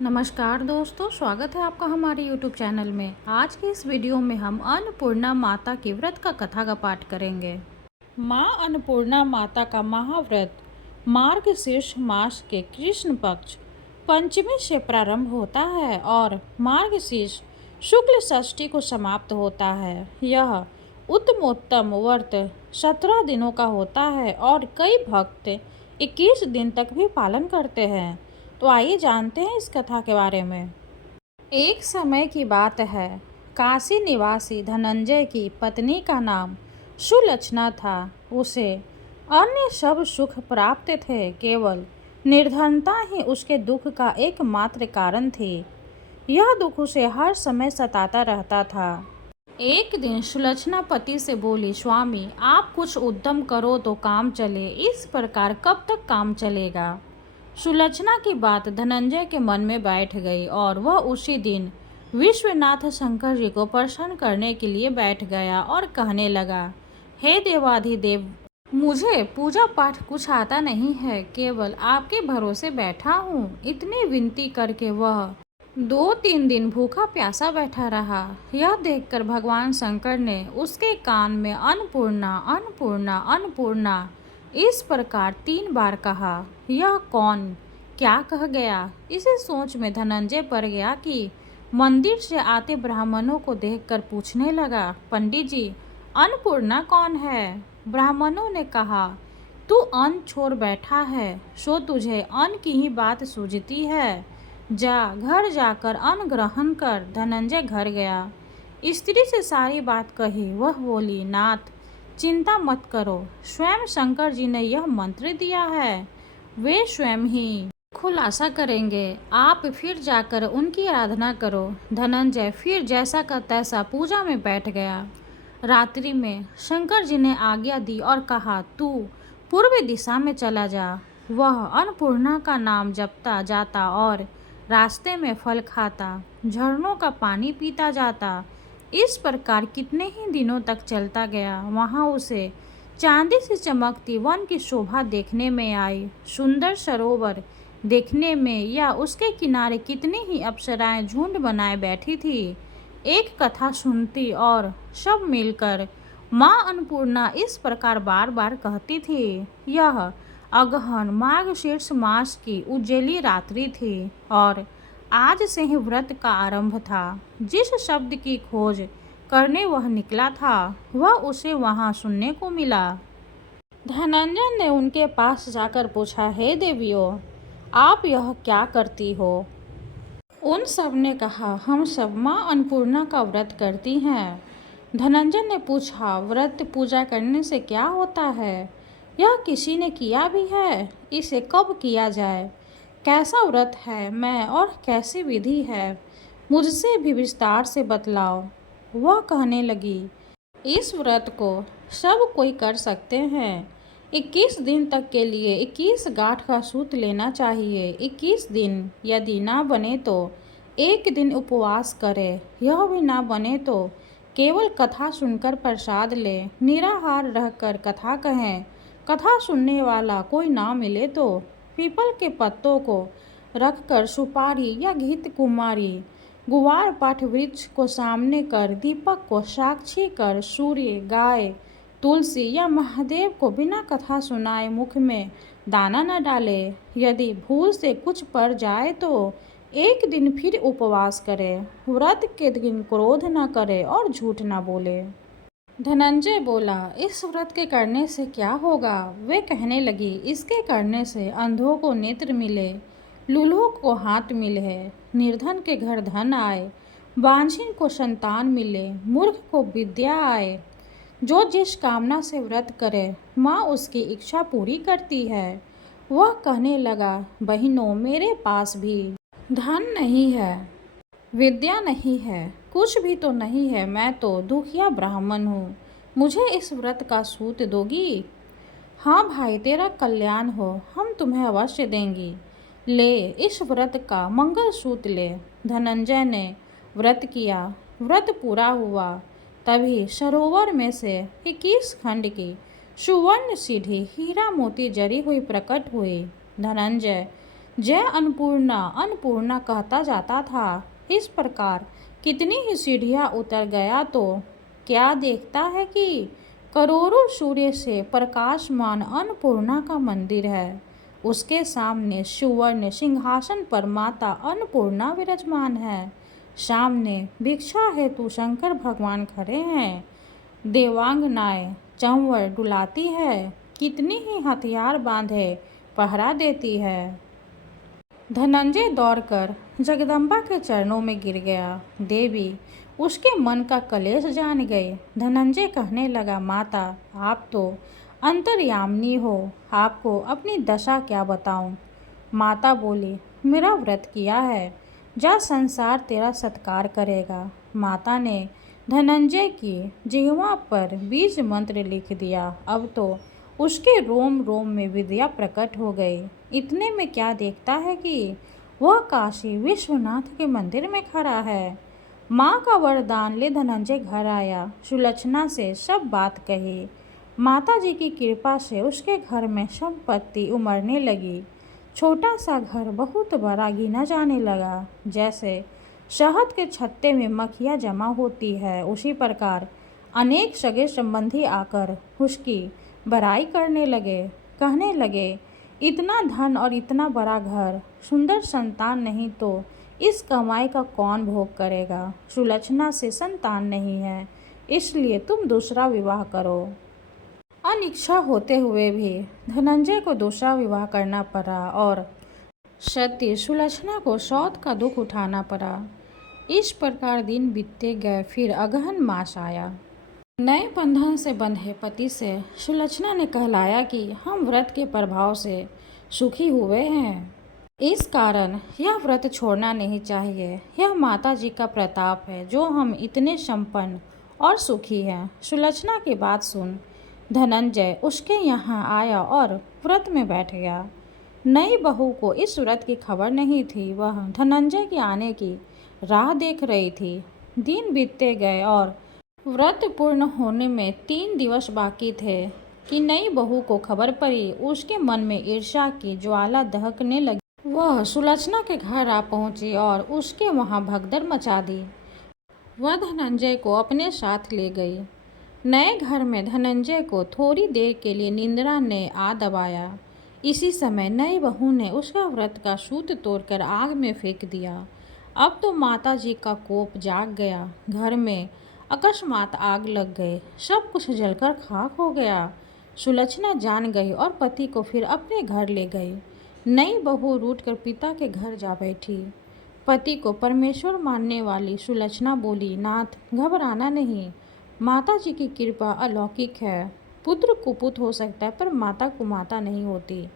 नमस्कार दोस्तों, स्वागत है आपका हमारे यूट्यूब चैनल में। आज की इस वीडियो में हम अन्नपूर्णा माता के व्रत का कथा का पाठ करेंगे। माँ अन्नपूर्णा माता का महाव्रत मार्गशीर्ष मास के कृष्ण पक्ष पंचमी से प्रारंभ होता है और मार्गशीर्ष शुक्ल षष्ठी को समाप्त होता है। यह उत्तमोत्तम व्रत 17 दिनों का होता है और कई भक्त 21 दिन तक भी पालन करते हैं। तो आइए जानते हैं इस कथा के बारे में। एक समय की बात है, काशी निवासी धनंजय की पत्नी का नाम सुलक्षणा था। उसे अन्य सब सुख प्राप्त थे, केवल निर्धनता ही उसके दुख का एकमात्र कारण थी। यह दुख उसे हर समय सताता रहता था। एक दिन सुलक्षणा पति से बोली, स्वामी आप कुछ उद्यम करो तो काम चले, इस प्रकार कब तक काम चलेगा। सुलक्षणा की बात धनंजय के मन में बैठ गई और वह उसी दिन विश्वनाथ शंकर जी को प्रसन्न करने के लिए बैठ गया और कहने लगा, हे देवाधिदेव, मुझे पूजा पाठ कुछ आता नहीं है, केवल आपके भरोसे बैठा हूँ। इतनी विनती करके वह 2-3 दिन भूखा प्यासा बैठा रहा। यह देखकर भगवान शंकर ने उसके कान में अन्नपूर्णा अन्नपूर्णा अन्नपूर्णा इस प्रकार 3 बार कहा। यह कौन क्या कह गया, इसी सोच में धनंजय पड़ गया कि मंदिर से आते ब्राह्मणों को देखकर पूछने लगा, पंडित जी अन्नपूर्णा कौन है। ब्राह्मणों ने कहा, तू अन्न छोड़ बैठा है, सो तुझे अन्न की ही बात सूझती है। जा घर जाकर अन्न ग्रहण कर। धनंजय घर गया, स्त्री से सारी बात कही। वह बोली, नाथ चिंता मत करो, स्वयं शंकर जी ने यह मंत्र दिया है, वे स्वयं ही खुलासा करेंगे। आप फिर जाकर उनकी आराधना करो। धनंजय फिर जैसा का तैसा पूजा में बैठ गया। रात्रि में शंकर जी ने आज्ञा दी और कहा, तू पूर्व दिशा में चला जा। वह अन्नपूर्णा का नाम जपता जाता और रास्ते में फल खाता, झरनों का पानी पीता जाता। इस प्रकार कितने ही दिनों तक चलता गया। वहाँ उसे चांदी से चमकती वन की शोभा देखने में आई। सुंदर सरोवर देखने में या उसके किनारे कितनी ही अप्सराएं झुंड बनाए बैठी थी। एक कथा सुनती और सब मिलकर माँ अन्नपूर्णा इस प्रकार बार बार कहती थी। यह अगहन मार्गशीर्ष मास की उज्जैली रात्रि थी और आज से ही व्रत का आरंभ था। जिस शब्द की खोज करने वह निकला था, वह उसे वहां सुनने को मिला। धनंजय ने उनके पास जाकर पूछा, हे देवियों, आप यह क्या करती हो। उन सब ने कहा, हम सब माँ अन्नपूर्णा का व्रत करती हैं। धनंजय ने पूछा, व्रत पूजा करने से क्या होता है, यह किसी ने किया भी है, इसे कब किया जाए, कैसा व्रत है, मैं और कैसी विधि है, मुझसे भी विस्तार से बतलाओ। वह कहने लगी, इस व्रत को सब कोई कर सकते हैं। 21 दिन तक के लिए 21 गांठ का सूत लेना चाहिए। 21 दिन यदि ना बने तो 1 दिन उपवास करे। यह भी ना बने तो केवल कथा सुनकर प्रसाद ले, निराहार रहकर कथा कहें। कथा सुनने वाला कोई ना मिले तो पीपल के पत्तों को रखकर सुपारी या घृत कुमारी गुवार पाठ वृक्ष को सामने कर, दीपक को साक्षी कर, सूर्य, गाय, तुलसी या महादेव को बिना कथा सुनाए मुख में दाना न डाले। यदि भूल से कुछ पड़ जाए तो 1 दिन फिर उपवास करे। व्रत के दिन क्रोध न करे और झूठ न बोले। धनंजय बोला, इस व्रत के करने से क्या होगा। वे कहने लगी, इसके करने से अंधों को नेत्र मिले, लूल्हों को हाथ मिले, निर्धन के घर धन आए, बांझिन को संतान मिले, मूर्ख को विद्या आए। जो जिस कामना से व्रत करे, माँ उसकी इच्छा पूरी करती है। वह कहने लगा, बहनों, मेरे पास भी धन नहीं है, विद्या नहीं है, कुछ भी तो नहीं है, मैं तो दुखिया ब्राह्मण हूँ, मुझे इस व्रत का सूत दोगी। हाँ भाई, तेरा कल्याण हो, हम तुम्हें अवश्य देंगी। ले, इस व्रत का मंगल सूत ले। धनंजय ने व्रत किया। व्रत पूरा हुआ, तभी सरोवर में से 21 खंड की सुवर्ण सीढ़ी हीरा मोती जरी हुई प्रकट हुई। धनंजय जय अन्नपूर्णा अन्नपूर्णा कहता जाता था। इस प्रकार कितनी ही सीढ़ियाँ उतर गया तो क्या देखता है कि करोड़ों सूर्य से प्रकाशमान अन्नपूर्णा का मंदिर है। उसके सामने सुवर्ण सिंहासन पर माता अन्नपूर्णा विराजमान है। सामने भिक्षा हेतु शंकर भगवान खड़े हैं। देवांगनाएं चंवर डुलाती है। कितनी ही हथियार बांधे पहरा देती है। धनंजय दौड़कर जगदम्बा के चरणों में गिर गया। देवी उसके मन का कलेश जान गई। धनंजय कहने लगा, माता आप तो अंतर्यामिनी हो, आपको अपनी दशा क्या बताऊं। माता बोली, मेरा व्रत किया है, जा संसार तेरा सत्कार करेगा। माता ने धनंजय की जिह्वा पर बीज मंत्र लिख दिया। अब तो उसके रोम रोम में विद्या प्रकट हो गई। इतने में क्या देखता है कि वह काशी विश्वनाथ के मंदिर में खड़ा है। माँ का वरदान ले धनंजय घर आया। सुलक्षणा से सब बात कही। माता जी की कृपा से उसके घर में संपत्ति उमड़ने लगी। छोटा सा घर बहुत बड़ा गिना जाने लगा। जैसे शहद के छत्ते में मक्खियाँ जमा होती है, उसी प्रकार अनेक सगे संबंधी आकर उसकी बड़ाई करने लगे। कहने लगे, इतना धन और इतना बड़ा घर, सुंदर संतान नहीं तो इस कमाई का कौन भोग करेगा। सुलक्षणा से संतान नहीं है, इसलिए तुम दूसरा विवाह करो। अनिच्छा होते हुए भी धनंजय को दूसरा विवाह करना पड़ा और सती सुलक्षणा को सौत का दुख उठाना पड़ा। इस प्रकार दिन बीतते गए। फिर अगहन मास आया। नए बंधन से बंधे पति से सुलक्षणा ने कहलाया कि हम व्रत के प्रभाव से सुखी हुए हैं, इस कारण यह व्रत छोड़ना नहीं चाहिए। यह माता जी का प्रताप है जो हम इतने संपन्न और सुखी हैं। सुलक्षणा की बात सुन धनंजय उसके यहाँ आया और व्रत में बैठ गया। नई बहू को इस व्रत की खबर नहीं थी। वह धनंजय के आने की राह देख रही थी। दिन बीतते गए और व्रत पूर्ण होने में 3 दिवस बाकी थे कि नई बहू को खबर पड़ी। उसके मन में ईर्ष्या की ज्वाला दहकने लगी। वह सुलक्षणा के घर आ पहुंची और उसके वहां भगदड़ मचा दी। वह धनंजय को अपने साथ ले गई। नए घर में धनंजय को थोड़ी देर के लिए निंद्रा ने आ दबाया। इसी समय नई बहू ने उसका व्रत का सूत तोड़कर आग में फेंक दिया। अब तो माता जी का कोप जाग गया। घर में अकस्मात आग लग गई। सब कुछ जलकर खाक हो गया। सुलक्षणा जान गई और पति को फिर अपने घर ले गई। नई बहू रूठकर पिता के घर जा बैठी। पति को परमेश्वर मानने वाली सुलक्षणा बोली, नाथ घबराना नहीं, माता जी की कृपा अलौकिक है। पुत्र कुपुत्र हो सकता है पर माता कुमाता नहीं होती।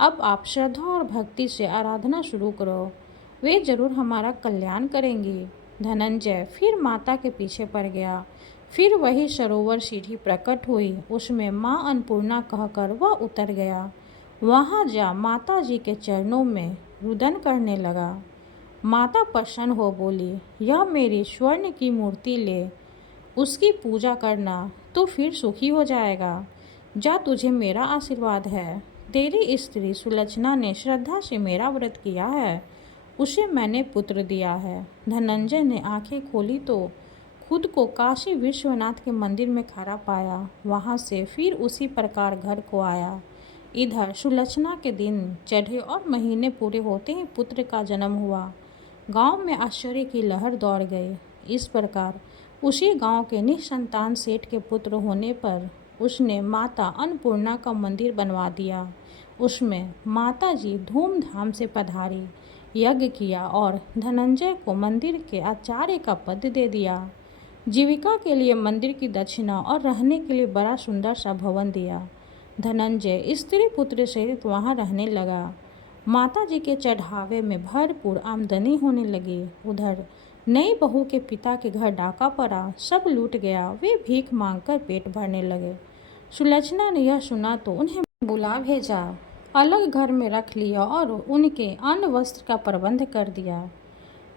अब आप श्रद्धा और भक्ति से आराधना शुरू करो, वे जरूर हमारा कल्याण करेंगी। धनंजय फिर माता के पीछे पड़ गया। फिर वही सरोवर सीढ़ी प्रकट हुई। उसमें माँ अन्नपूर्णा कहकर वह उतर गया। वहाँ जा माता जी के चरणों में रुदन करने लगा। माता प्रसन्न हो बोली, यह मेरी स्वर्ण की मूर्ति ले, उसकी पूजा करना तो फिर सुखी हो जाएगा। जा, तुझे मेरा आशीर्वाद है। तेरी स्त्री सुलक्षणा ने श्रद्धा से मेरा व्रत किया है, उसे मैंने पुत्र दिया है। धनंजय ने आंखें खोली तो खुद को काशी विश्वनाथ के मंदिर में खड़ा पाया। वहाँ से फिर उसी प्रकार घर को आया। इधर सुलक्षणा के दिन चढ़े और महीने पूरे होते ही पुत्र का जन्म हुआ। गांव में आश्चर्य की लहर दौड़ गई। इस प्रकार उसी गांव के निसंतान सेठ के पुत्र होने पर उसने माता अन्नपूर्णा का मंदिर बनवा दिया। उसमें माता जी धूमधाम से पधारी, यज्ञ किया और धनंजय को मंदिर के आचार्य का पद दे दिया। जीविका के लिए मंदिर की दक्षिणा और रहने के लिए बड़ा सुंदर सा भवन दिया। धनंजय स्त्री पुत्र सहित वहाँ रहने लगा। माता जी के चढ़ावे में भरपूर आमदनी होने लगी। उधर नई बहू के पिता के घर डाका पड़ा, सब लूट गया। वे भीख मांगकर पेट भरने लगे। सुलक्षणा ने यह सुना तो उन्हें बुला भेजा, अलग घर में रख लिया और उनके अन्न वस्त्र का प्रबंध कर दिया।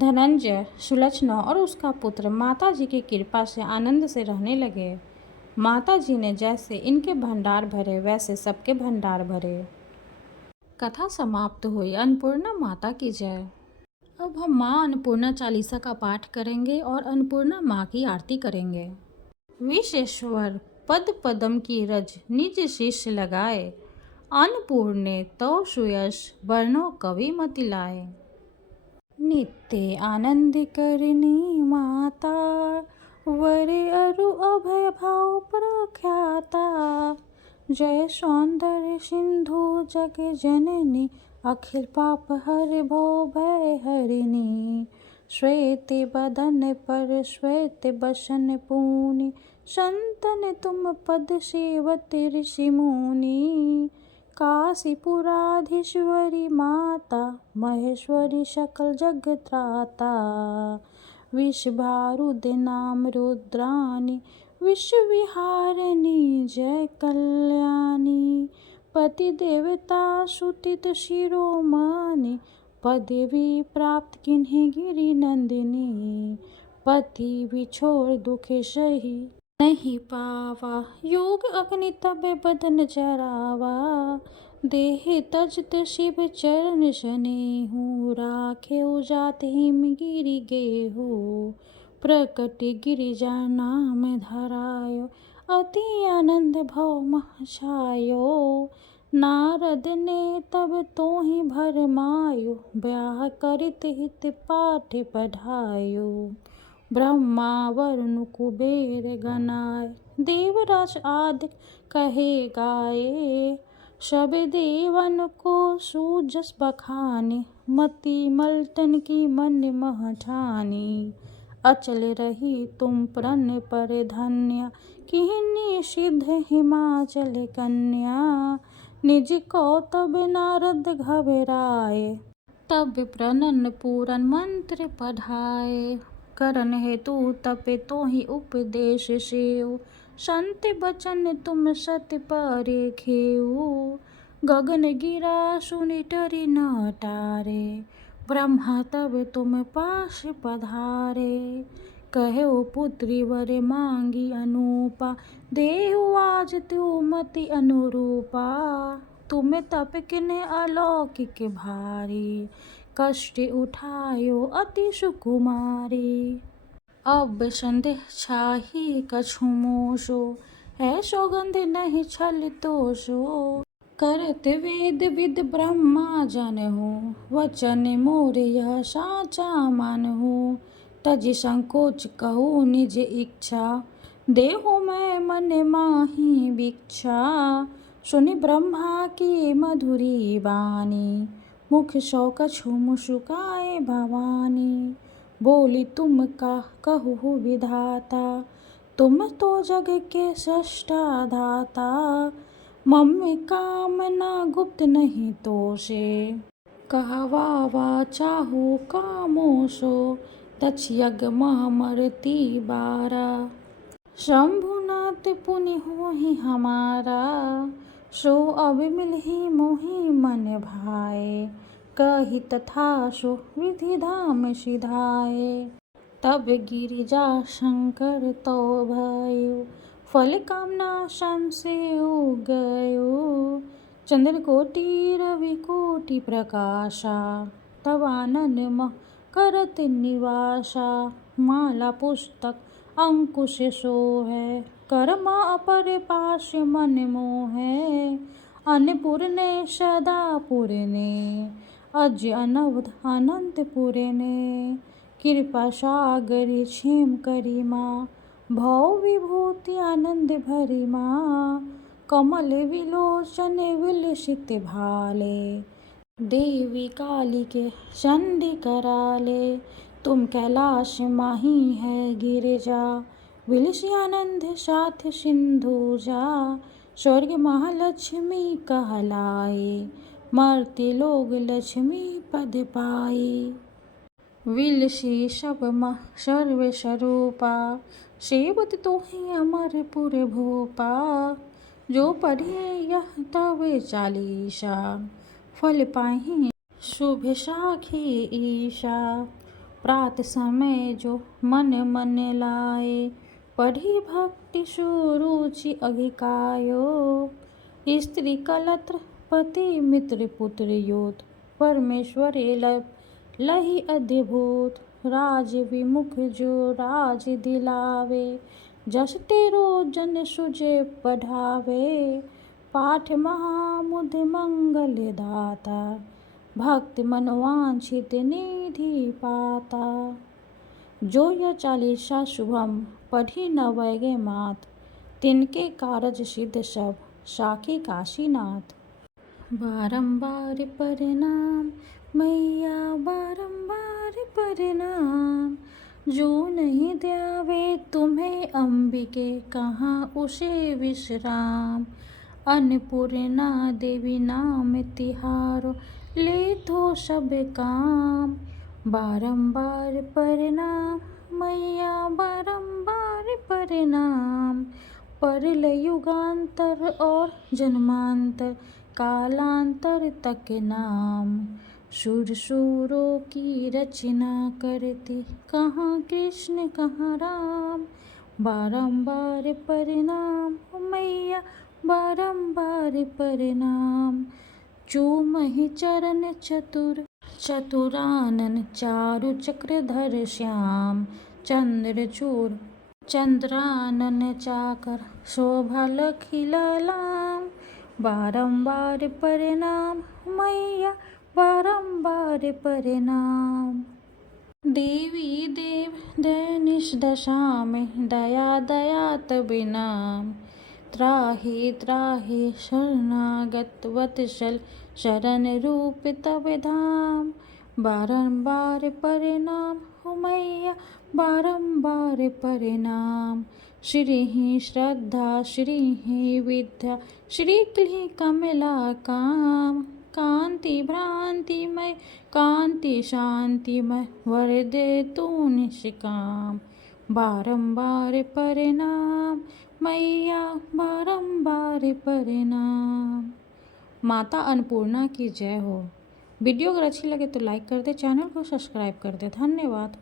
धनंजय, सुलक्षणा और उसका पुत्र माता जी की कृपा से आनंद से रहने लगे। माता जी ने जैसे इनके भंडार भरे वैसे सबके भंडार भरे। कथा समाप्त हुई। अन्नपूर्णा माता की जय। अब हम माँ अन्नपूर्णा चालीसा का पाठ करेंगे और अन्नपूर्णा माँ की आरती करेंगे। विश्वेश्वर पद पदम की रज निज शीश लगाए, अन्नपूर्णे तव सुयश वर्णो कवि मति लाए। नित्य आनंद करनी माता, वरे अरु अभय भाव प्रख्याता। जय सौंदर्य सिंधु जग जननी, अखिल पाप हर भव भय हरिणी। श्वेत बदन पर श्वेत बसन पूनि, संतन तुम पद सेवत ऋषि मुनि। काशीपुराधीश्वरी माता, महेश्वरी सकल जग त्राता। विषभारुद नाम रुद्राणी, विश्वविहारिणी जय कल्याणी। पति देवता सुतित शिरोमणि, पदवी प्राप्त किन्हीं गिरि नंदिनी। पति बिछोड़ दुख सही नहीं पावा, योग अग्नि तब बदन जरावा। देह तजत शिव चरण सनेहु, राखेउ जात हिम गिरि गेहु। प्रकट गिरिजा नाम धरायो, अति आनंद भव मह छायो। नारद ने तब तोहि भरमायो, ब्याह करित हित पाठ पढ़ायो। ब्रह्मा वरुण कुबेर गणाए, देवराज आदि कहे गाए। सब देवन को सूझस बखाने, मति मलटन की मन मह ठानी। अचल रही तुम प्रण पर धन्या, किन्हीं सिद्ध हिमाचल कन्या। निज को तब नारद घबराए, तब प्रणन पूरन मंत्र पढ़ाए। करन हेतु तपे तोहि उपदेश सेउ, संत बचन तुम सत परेखेउ। गगन गिरा सुनि डरि न टारे, ब्रह्मा तब तुम पास पधारे। कहेउ पुत्री वर मांगी अनूपा, देहु आज त्यो मति अनुरूपा। तुम तप किन्हे अलौकिक भारी, कष्ट उठायो अति सुकुमारी। अब संदेह छाही कछु मोसो, है सौगंध नहीं छल तोसो। करत वेद विद ब्रह्मा जनहु, वचन मोर यह साचा मानहु। तज संकोच कहु निज इच्छा, देहु मैं मन माही भिक्षा। सुनि ब्रह्मा की मधुरी बानी, मुख सौ कछु मुस्काए भवानी। बोली तुम का कहु विधाता, तुम तो जग के सृष्टा धाता। मम कामना गुप्त नहीं तोसे, कहवावा चाहु कामोसो। दक्ष यज्ञ मह मरती बारा, शंभुनाथ पुनि होहि हमारा। सो अब मिलहि मोहि मन भाए, कहि तथा सो विधि धाम सिधाए। तब गिरिजा शंकर तो भयो, फल कामना संशयु गयो। चंद्रकोटि रवि कोटि प्रकाशा, तब आनन मह करत निवासा। माला पुस्तक अंकुश सोहै, करमा अपर पाश मन मोहै। अन्नपूर्णे सदा पूरने, अज अनवध अनंत पूरने। कृपा सागरी क्षेम करी माँ, भव विभूति आनंद भरी माँ। कमल विलोचन विलसित भाले, देवी काली के चंडी कराले। तुम कैलाश माही है गिरिजा, विलसी आनंद साथ सिंधु जा। स्वर्ग महालक्ष्मी कहलाए, मर्त्य लोग लक्ष्मी पद पाए। विलसी सब मह सर्व स्वरूपा, सेवत तोहि अमरपुर भूपा। जो पढ़े यह तव चालीसा, फल पाहि शुभ साखी ईशा। प्रात समय जो मन मन लाए, पढ़ी भक्ति सुरुचि अधिकायो। स्त्री कलत्र पति मित्र पुत्र योत, परमेश्वर लही अद्भुत। राज विमुख जो राज दिलावे, जस तेरो जन सुजे पढ़ावे। पाठ महामुद मंगल दाता, भक्त मनवांछित निधि पाता। जो यह चालीसा शुभम पढ़ी न वैगे मात, तिनके कारज सिद्ध सब साखी काशीनाथ। बारंबार प्रणाम मैया बारंबार प्रणाम, जो नहीं द्यावे तुम्हें अंबिके कहाँ उसे विश्राम। अन्नपूर्णा देवी नाम तिहारो, ले धो सब काम। बारंबार प्रणाम मैया बारंबार प्रणाम, परल युगांतर और जन्मांतर कालांतर तक नाम। सुरसुरों की रचना करती, कहाँ कृष्ण कहाँ राम। बारंबार प्रणाम मैया बारंबार प्रणाम, चूमहि चरण चतुरानन चारु चक्रधर श्याम। चंद्रचूर चंद्रानन चाकर, शोभा लखी ललाम। बारंबार प्रणाम मैया बारंबार प्रणाम। देवी देव दैनिश दशा में, दया दया तब नाम। त्राहि त्राहि शरणागत वत्सल, शरण रूप तब धाम। बारंबार प्रणाम मैया बारंबार प्रणाम। श्री ही श्रद्धा श्री ही विद्या, श्री क्लीं कमला काम। कांति भ्रांतिमय कांति शांतिमय, वर दे तू निष्काम। बारंबार प्रणाम मैया बारंबार प्रणाम। माता अन्नपूर्णा की जय हो। वीडियो अगर अच्छी लगे तो लाइक कर दे, चैनल को सब्सक्राइब कर दे। धन्यवाद।